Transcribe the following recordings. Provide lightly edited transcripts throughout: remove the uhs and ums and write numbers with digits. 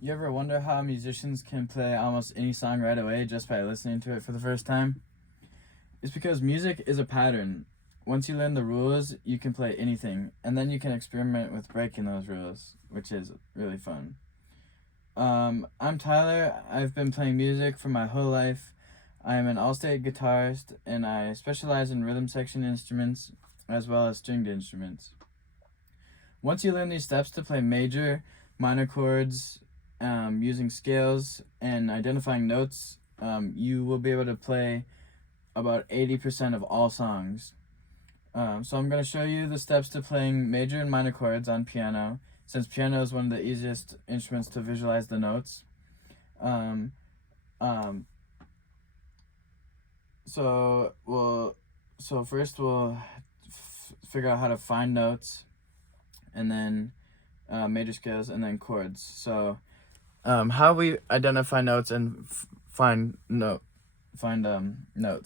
You ever wonder how musicians can play almost any song right away just by listening to it for the first time? It's because music is a pattern. Once you learn the rules, you can play anything, and then you can experiment with breaking those rules, which is really fun. I'm Tyler. I've been playing music for my whole life. I am an all-state guitarist, and I specialize in rhythm section instruments as well as stringed instruments. Once you learn these steps to play major, minor chords, using scales and identifying notes, you will be able to play about 80% of all songs. So I'm going to show you the steps to playing major and minor chords on piano, since piano is one of the easiest instruments to visualize the notes. Um, um, so first we'll figure out how to find notes, and then major scales, and then chords. So how we identify notes and find notes.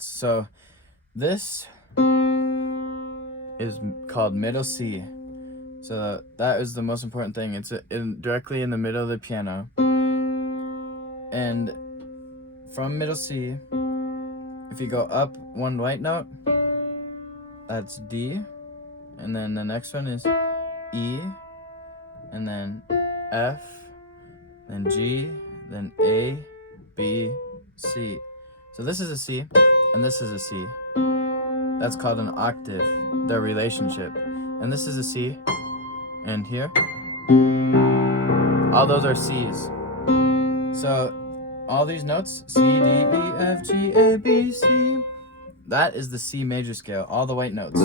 So this is called middle C. So that is the most important thing. It's directly in the middle of the piano. And from middle C, if you go up one white note, that's D. And then the next one is E. And then F. Then G. Then A. B. C. So this is a C, and this is a C. That's called an octave, the relationship. And this is a C, and here, all those are C's. So all these notes, C, D, E, F, G, A, B, C, that is the C major scale, all the white notes.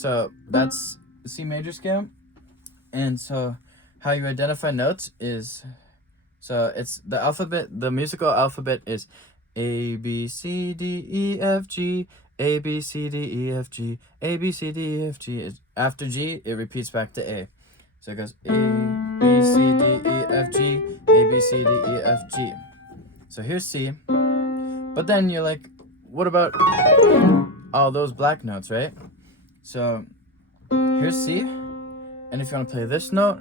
So that's the C major scale. And so how you identify notes is, so it's the alphabet, the musical alphabet is A, B, C, D, E, F, G, A, B, C, D, E, F, G, A, B, C, D, E, F, G. After G, it repeats back to A. So it goes A, B, C, D, E, F, G, A, B, C, D, E, F, G. So here's C. But then you're like, what about all those black notes, right? So here's C. And if you want to play this note,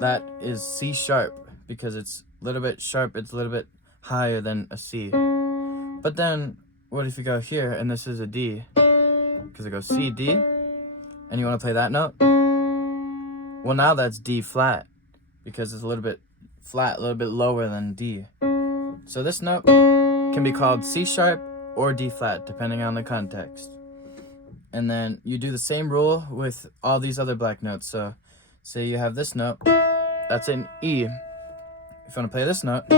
that is C sharp, because it's a little bit sharp, it's a little bit higher than a C. But then, what if you go here, and this is a D? Because it goes C, D, and you want to play that note? Well, now that's D flat, because it's a little bit flat, a little bit lower than D. So this note can be called C sharp or D flat, depending on the context. And then you do the same rule with all these other black notes. So say you have this note, that's an E. If you want to play this note,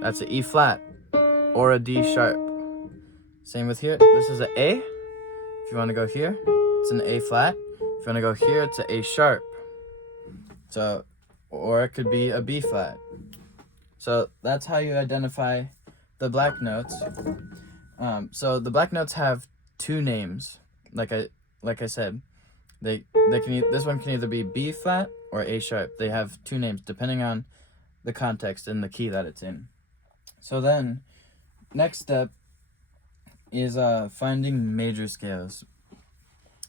that's an E flat or a D sharp. Same with here, this is an A. If you want to go here, it's an A flat. If you want to go here, it's an A sharp. So, or it could be a B flat. So that's how you identify the black notes. So the black notes have two names. Like I said, they can, this one can either be B flat or A sharp. They have two names depending on the context and the key that it's in. So then, next step is finding major scales.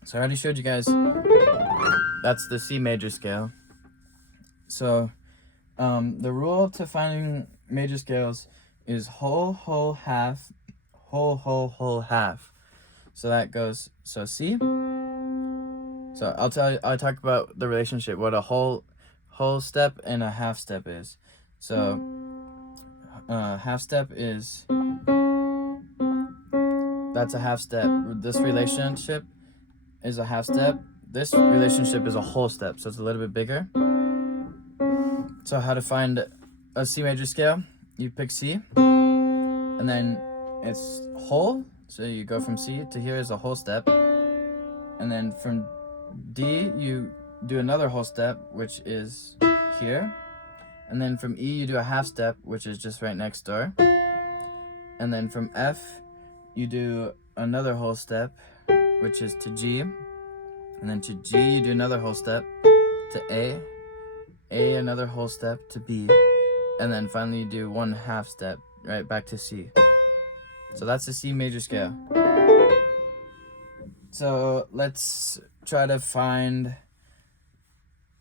So I already showed you guys, that's the C major scale. So the rule to finding major scales is whole, whole, half, whole, whole, whole, half. So that goes, so C. So I'll talk about the relationship, what a whole step and a half step is. So half step is, that's a half step. This relationship is a half step. This relationship is a whole step, so it's a little bit bigger. So how to find a C major scale? You pick C, and then it's whole. So you go from C to here is a whole step. And then from D, you do another whole step, which is here. And then from E, you do a half step, which is just right next door. And then from F, you do another whole step, which is to G. And then to G, you do another whole step to A, another whole step to B. And then finally you do one half step right back to C. So that's the C major scale. So let's try to find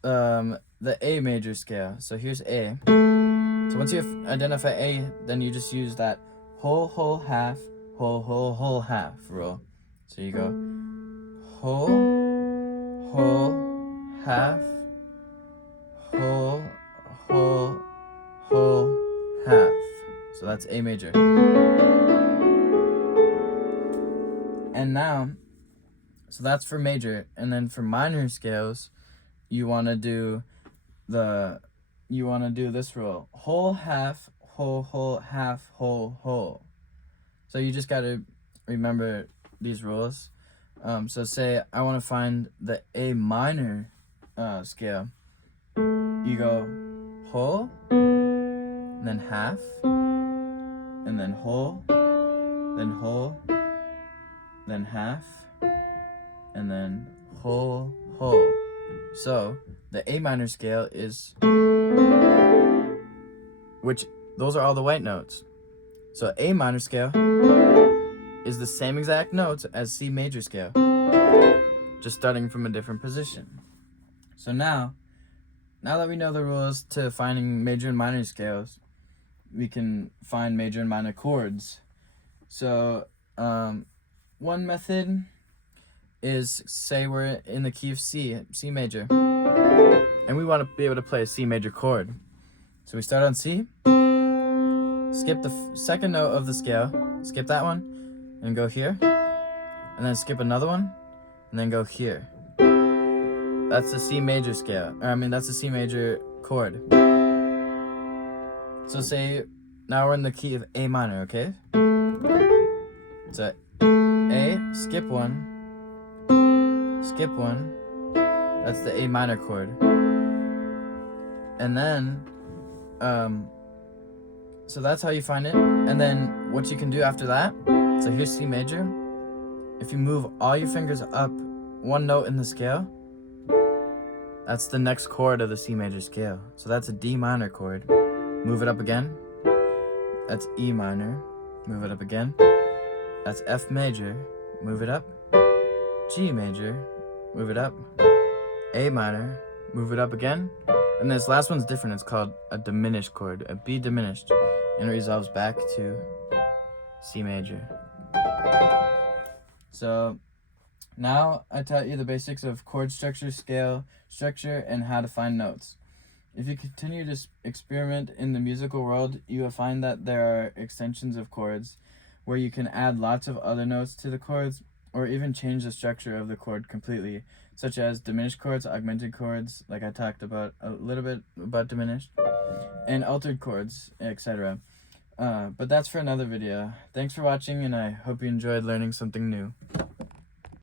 the A major scale. So here's A. So once you identify A, then you just use that whole, whole, half, whole, whole, whole, half rule. So you go whole, whole, half, whole, whole, whole, half. So that's A major. And now, so that's for major. And then for minor scales, you want to do this rule: whole, half, whole, whole, half, whole, whole. So you just got to remember these rules. So say I want to find the A minor scale. You go whole, and then half, and then whole, then half, and then whole, whole. So the A minor scale is, which those are all the white notes. So A minor scale is the same exact notes as C major scale, just starting from a different position. So now that we know the rules to finding major and minor scales, we can find major and minor chords. So one method is, say we're in the key of C major, and we want to be able to play a C major chord. So we start on C, skip the second note of the scale, skip that one, and go here, and then skip another one, and then go here. That's the C major scale. That's the C major chord. So say now we're in the key of A minor, okay? So A, skip one, that's the A minor chord. And then, so that's how you find it. And then what you can do after that, so here's C major. If you move all your fingers up one note in the scale, that's the next chord of the C major scale. So that's a D minor chord. Move it up again. That's E minor. Move it up again. That's F major. Move it up. G major. Move it up. A minor. Move it up again. And this last one's different. It's called a diminished chord, a B diminished, and it resolves back to C major. So now I taught you the basics of chord structure, scale structure, and how to find notes. If you continue to experiment in the musical world, you will find that there are extensions of chords where you can add lots of other notes to the chords, or even change the structure of the chord completely, such as diminished chords, augmented chords, like I talked about a little bit about diminished, and altered chords, etc. But that's for another video. Thanks for watching, and I hope you enjoyed learning something new.